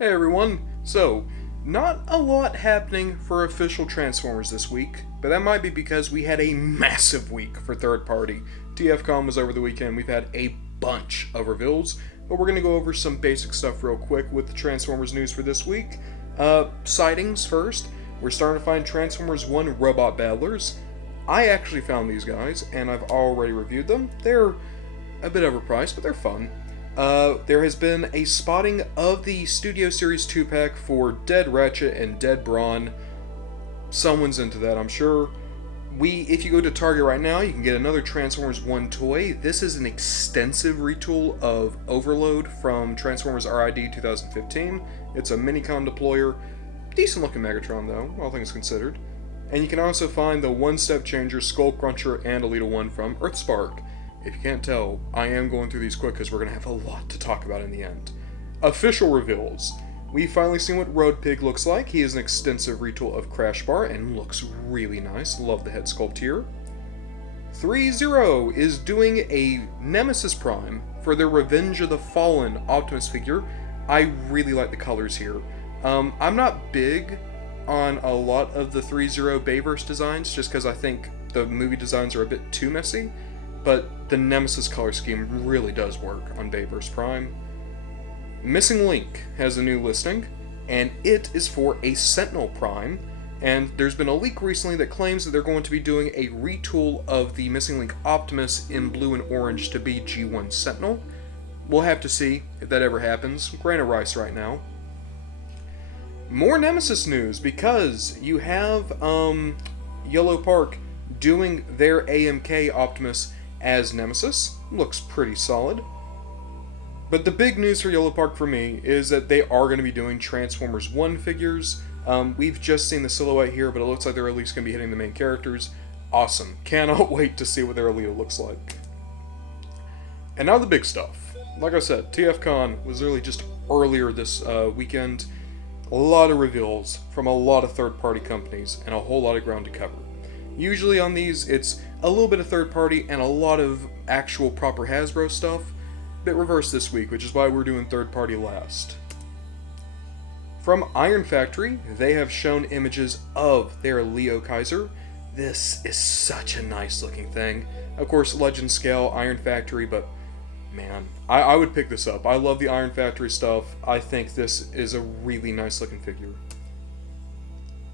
Hey everyone! So, not a lot happening for official Transformers this week, but that might be because we had a massive week for third party. TFCon was over the weekend, we've had a bunch of reveals, but we're going to go over some basic stuff real quick with the Transformers news for this week. Sightings first. We're starting to find Transformers 1 robot battlers. I actually found these guys, and I've already reviewed them. They're a bit overpriced, but they're fun. There has been a spotting of the Studio Series 2-pack for Dead Ratchet and Dead Brawn. Someone's into that, I'm sure. If you go to Target right now, you can get another Transformers 1 toy. This is an extensive retool of Overload from Transformers RID 2015. It's a Minicon deployer. Decent looking Megatron though, all things considered. And you can also find the One-Step Changer, Skull Cruncher, and Elita 1 from Earthspark. If you can't tell, I am going through these quick because we're going to have a lot to talk about in the end. Official reveals. We've finally seen what Road Pig looks like. He is an extensive retool of Crash Bar and looks really nice. Love the head sculpt here. 3-0 is doing a Nemesis Prime for their Revenge of the Fallen Optimus figure. I really like the colors here. I'm not big on a lot of the 3-0 Bayverse designs just because I think the movie designs are a bit too messy. But the Nemesis color scheme really does work on Bayverse Prime. Missing Link has a new listing, and it is for a Sentinel Prime, and there's been a leak recently that claims that they're going to be doing a retool of the Missing Link Optimus in blue and orange to be G1 Sentinel. We'll have to see if that ever happens. Grain of rice right now. More Nemesis news, because you have Yellow Park doing their AMK Optimus as Nemesis. Looks pretty solid. But the big news for Yellow Park for me is that they are going to be doing Transformers 1 figures. We've just seen the silhouette here, but it looks like they're at least going to be hitting the main characters. Awesome. Cannot wait to see what their Alita looks like. And now the big stuff. Like I said, TFCon was really just earlier this weekend. A lot of reveals from a lot of third-party companies and a whole lot of ground to cover. Usually on these, it's a little bit of third party and a lot of actual proper Hasbro stuff. Bit reverse this week, which is why we're doing third party last. From Iron Factory, they have shown images of their Leo Kaiser. This is such a nice looking thing. Of course, Legend Scale, Iron Factory, but man, I would pick this up. I love the Iron Factory stuff. I think this is a really nice looking figure.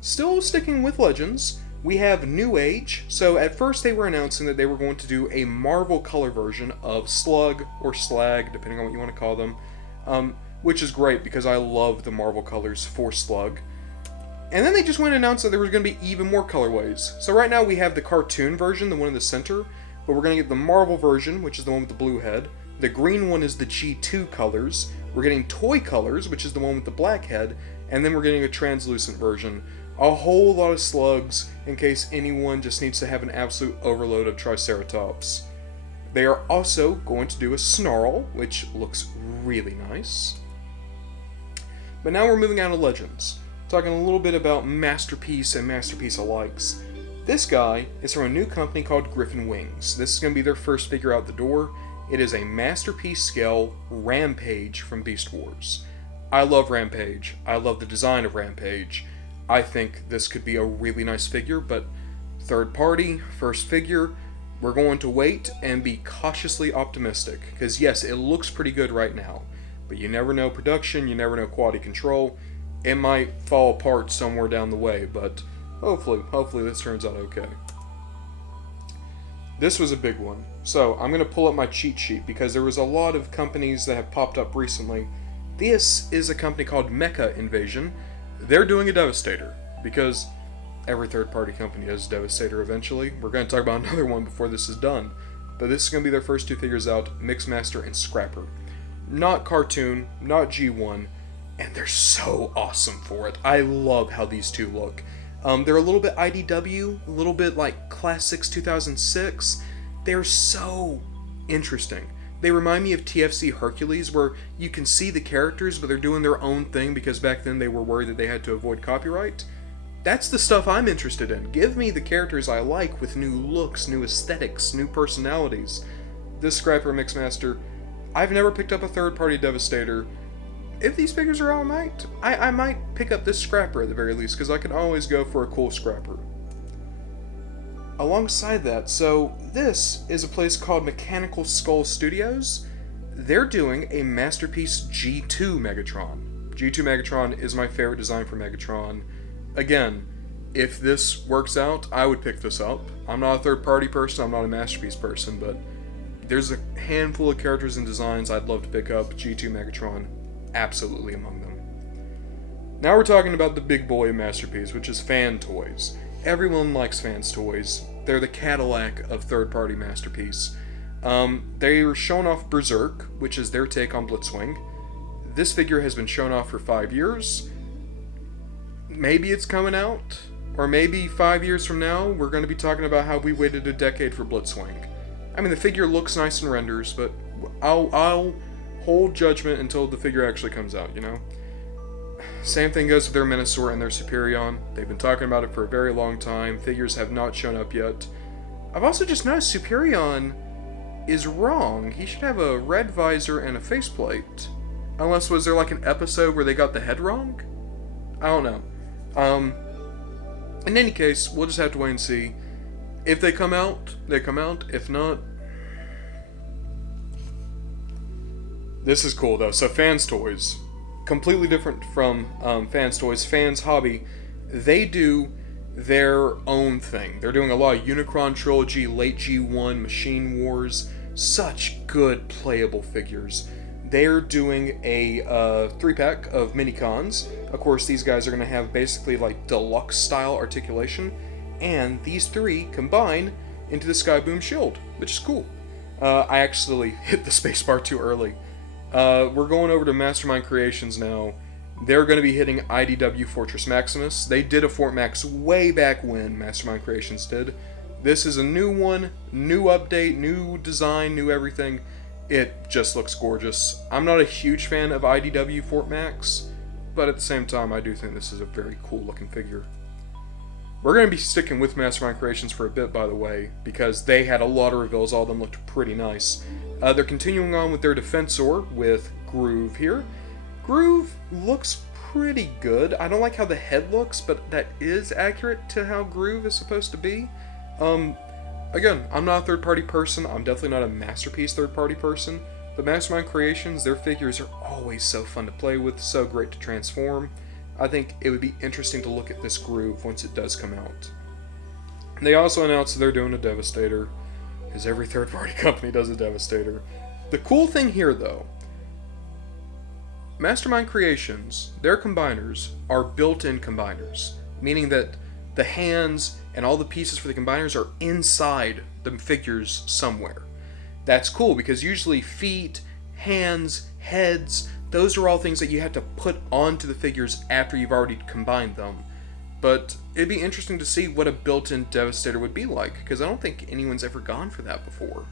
Still sticking with Legends, we have New Age. So at first they were announcing that they were going to do a Marvel color version of Slug or Slag, depending on what you want to call them, which is great because I love the Marvel colors for Slug. And then they just went and announced that there was going to be even more colorways. So right now we have the cartoon version, the one in the center, but we're going to get the Marvel version, which is the one with the blue head. The green one is the G2 colors. We're getting Toy Colors, which is the one with the black head, and then we're getting a translucent version. A whole lot of slugs in case anyone just needs to have an absolute overload of Triceratops. They are also going to do a Snarl, which looks really nice. But now we're moving on to Legends, talking a little bit about Masterpiece and Masterpiece alikes. This guy is from a new company called Griffin Wings. This is going to be their first figure out the door. It is a Masterpiece scale Rampage from Beast Wars. I love Rampage. I love the design of Rampage. I think this could be a really nice figure, but third party, first figure, we're going to wait and be cautiously optimistic. Because yes, it looks pretty good right now, but you never know production, you never know quality control. It might fall apart somewhere down the way, but hopefully this turns out okay. This was a big one. So I'm going to pull up my cheat sheet because there was a lot of companies that have popped up recently. This is a company called Mecca Invasion. They're doing a Devastator, because every third-party company does Devastator eventually. We're going to talk about another one before this is done. But this is going to be their first two figures out, Mixmaster and Scrapper. Not cartoon, not G1, and they're so awesome for it. I love how these two look. They're a little bit IDW, a little bit like Classics 2006. They're so interesting. They remind me of TFC Hercules, where you can see the characters, but they're doing their own thing because back then they were worried that they had to avoid copyright. That's the stuff I'm interested in. Give me the characters I like with new looks, new aesthetics, new personalities. This Scrapper Mixmaster, I've never picked up a third-party Devastator. if these figures are all I might pick up this scrapper at the very least, because I can always go for a cool scrapper. Alongside that, so this is a place called Mechanical Skull Studios. They're doing a Masterpiece G2 Megatron. G2 Megatron is my favorite design for Megatron. Again, if this works out, I would pick this up. I'm not a third-party person, I'm not a Masterpiece person, but there's a handful of characters and designs I'd love to pick up. G2 Megatron, absolutely among them. Now we're talking about the big boy of Masterpiece, which is fan toys. Everyone likes fans toys. They're the Cadillac of third-party Masterpiece. They were shown off Berserk, which is their take on Blitzwing. This figure has been shown off for 5 years. Maybe it's coming out, or maybe 5 years from now, we're going to be talking about how we waited a decade for Blitzwing. I mean, the figure looks nice in renders, but I'll hold judgment until the figure actually comes out, you know? Same thing goes with their Minosaur and their Superion. They've been talking about it for a very long time. Figures have not shown up yet. I've also just noticed Superion is wrong. He should have a red visor and a faceplate. Unless, was there like an episode where they got the head wrong? I don't know. In any case, we'll just have to wait and see. If they come out, they come out. If not... This is cool though. So Fans Toys. Completely different from Fans Toys. Fans Hobby, they do their own thing. They're doing a lot of Unicron Trilogy, late G1, Machine Wars. Such good playable figures. They're doing a 3-pack of Minicons. Of course, these guys are going to have basically like deluxe style articulation. And these three combine into the Skyboom Shield, which is cool. I actually hit the spacebar too early. We're going over to Mastermind Creations now. They're going to be hitting IDW Fortress Maximus. They did a Fort Max way back when Mastermind Creations did. This is a new one, new update, new design, new everything. It just looks gorgeous. I'm not a huge fan of IDW Fort Max, but at the same time, I do think this is a very cool looking figure. We're going to be sticking with Mastermind Creations for a bit, by the way, because they had a lot of reveals. All of them looked pretty nice. They're continuing on with their Defensor with Groove here. Groove looks pretty good. I don't like how the head looks, but that is accurate to how Groove is supposed to be. Again, I'm not a third-party person. I'm definitely not a Masterpiece third-party person. But Mastermind Creations, their figures are always so fun to play with, so great to transform. I think it would be interesting to look at this Groove once it does come out. They also announced they're doing a Devastator, because every third-party company does a Devastator. The cool thing here, though, Mastermind Creations, their combiners are built-in combiners, meaning that the hands and all the pieces for the combiners are inside the figures somewhere. That's cool, because usually feet, hands, heads, those are all things that you have to put onto the figures after you've already combined them. But it'd be interesting to see what a built-in Devastator would be like, because I don't think anyone's ever gone for that before.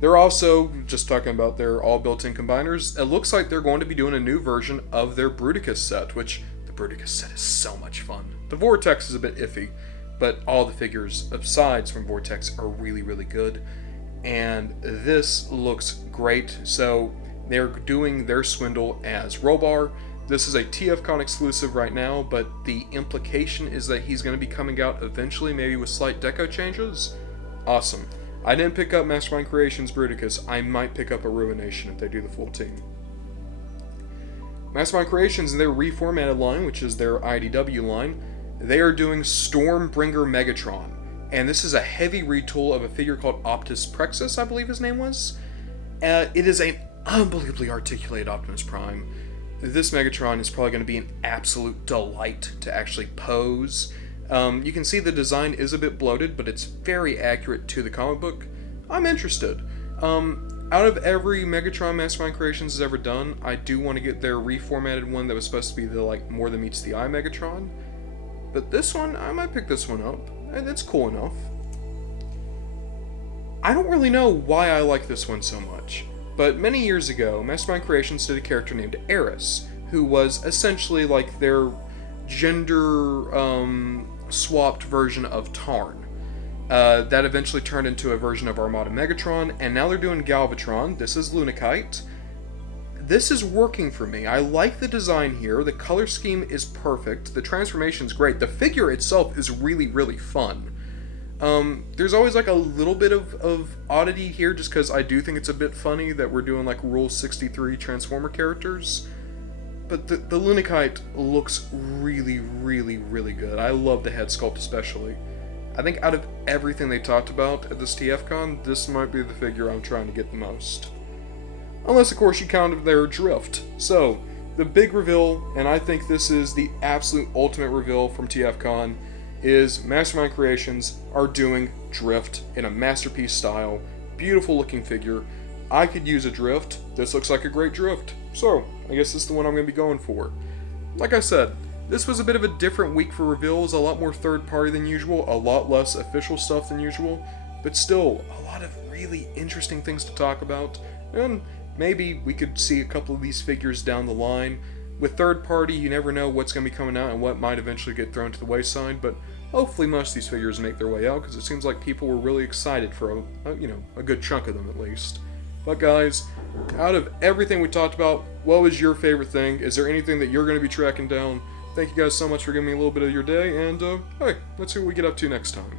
They're also, just talking about their all built-in combiners, it looks like they're going to be doing a new version of their Bruticus set, which the Bruticus set is so much fun. The Vortex is a bit iffy, but all the figures, aside from Vortex, are really, really good. And this looks great. So they're doing their Swindle as Rollbar. This is a TFCon exclusive right now, but the implication is that he's going to be coming out eventually, maybe with slight deco changes. Awesome. I didn't pick up Mastermind Creations Bruticus. I might pick up a Ruination if they do the full team. Mastermind Creations, in their reformatted line, which is their IDW line, they are doing Stormbringer Megatron. And this is a heavy retool of a figure called Optus Prexus, I believe his name was. It is an unbelievably articulated Optimus Prime. This Megatron is probably going to be an absolute delight to actually pose. You can see the design is a bit bloated, but it's very accurate to the comic book. I'm interested. Out of every Megatron Mastermind Creations has ever done, I do want to get their reformatted one that was supposed to be the more than meets the eye Megatron. But this one, I might pick this one up, and it's cool enough. I don't really know why I like this one so much, but many years ago, Mastermind Creations did a character named Eris, who was essentially like their gender swapped version of Tarn. That eventually turned into a version of Armada Megatron, and now they're doing Galvatron. This is Lunakite. this is working for me. I like the design here. The color scheme is perfect. The transformation's great. The figure itself is really, really fun. There's always like a little bit of oddity here just because I do think it's a bit funny that we're doing like Rule 63 Transformer characters. But the Lunikite looks really, really, really good. I love the head sculpt especially. I think out of everything they talked about at this TFCon, this might be the figure I'm trying to get the most. Unless, of course, you counted their drift. So, the big reveal, and I think this is the absolute ultimate reveal from TFCon, is Mastermind Creations are doing drift in a masterpiece style. Beautiful looking figure. I could use a drift. This looks like a great drift. So, I guess this is the one I'm going to be going for. Like I said, this was a bit of a different week for reveals, a lot more third party than usual, a lot less official stuff than usual, but still, a lot of really interesting things to talk about, and maybe we could see a couple of these figures down the line. With third party, you never know what's going to be coming out and what might eventually get thrown to the wayside, but hopefully most of these figures make their way out, because it seems like people were really excited for a good chunk of them at least. But guys, out of everything we talked about, what was your favorite thing? Is there anything that you're going to be tracking down? Thank you guys so much for giving me a little bit of your day, and hey, let's see what we get up to next time.